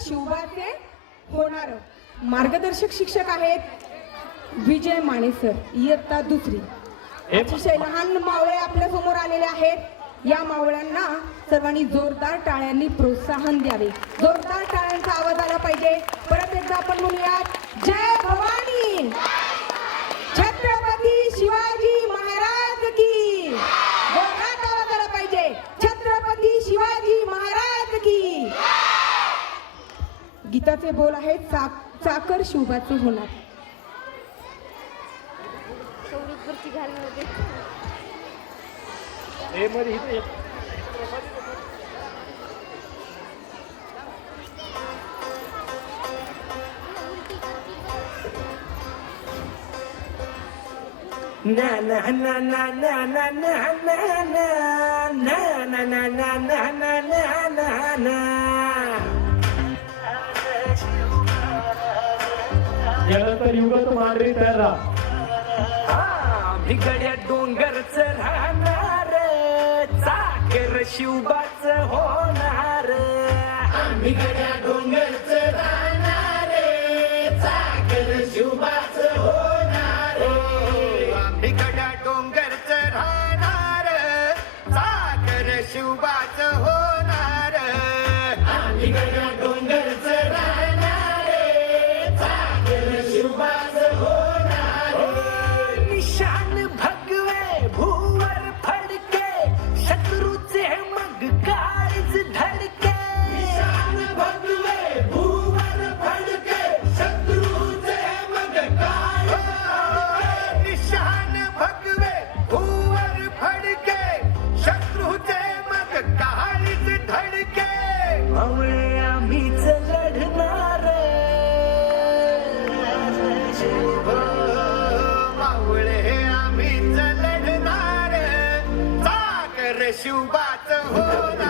शिवबाचे होणार. मार्गदर्शक शिक्षक आहेत विजय माने सर इयत्ता दुसरी. अतिशय लहान मावळे आपल्यासमोर आलेले आहेत. या मावळ्यांना सर्वांनी जोरदार टाळ्यांनी प्रोत्साहन द्यावे. जोरदार टाळ्यांचा आवाज आला पाहिजे. परत एकदा आपण म्हणूयात जय भवानी! गीताचे बोल आहेत चाक चाकर शिवबाचे होणार वरती घालणार होते हे मध्ये इथे एक- Na na na na na na na na na na na na na na na na जलतर युगत मांडरी त्याला भिकड्या डोंगरच राहणार चाकर शिवबाच होणार. भिकड्या डोंगरच राहणार चाकर Shivba deixa o batom rolar.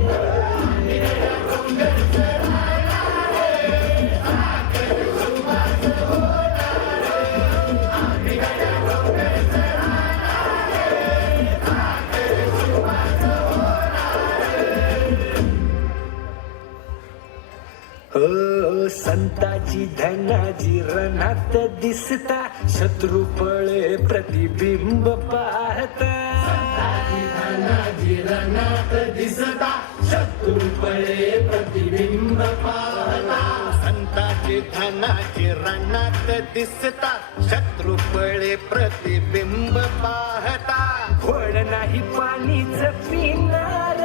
संताची Dhanaji रणात दिसता. शत्रू पळे प्रतिबिंब पाहता. धनाजी रणात दिसता. शत्रू पळे प्रतिबिंब पाहता. संताची धनाची रणात दिसता. शत्रू पळे प्रतिबिंब पाहता. खोड नाही पाणीच पिणार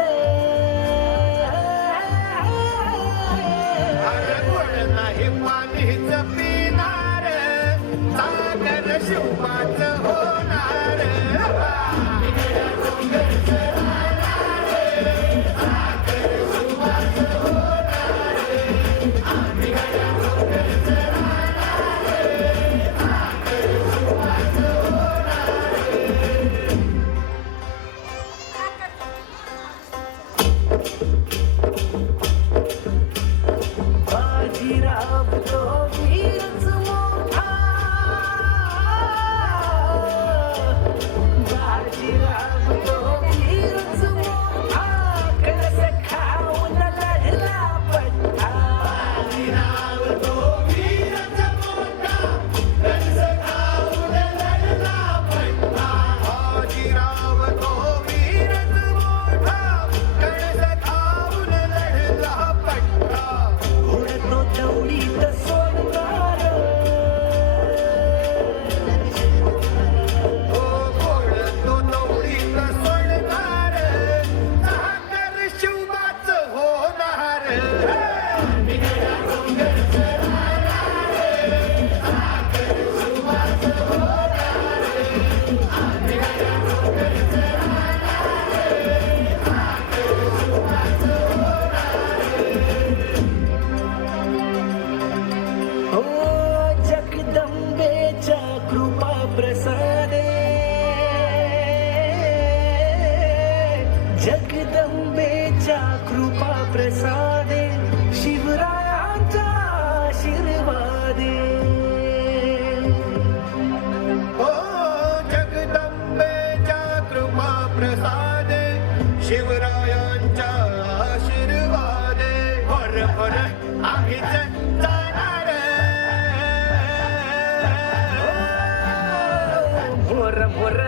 भोर भोर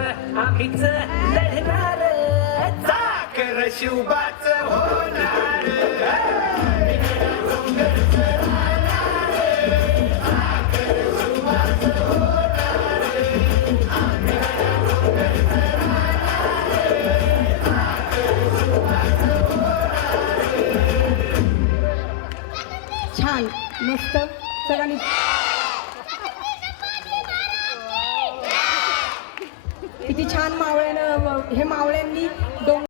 आम्हीच लढणार चाकर शिवबाच होणार. मस्त. सगळ्यांनी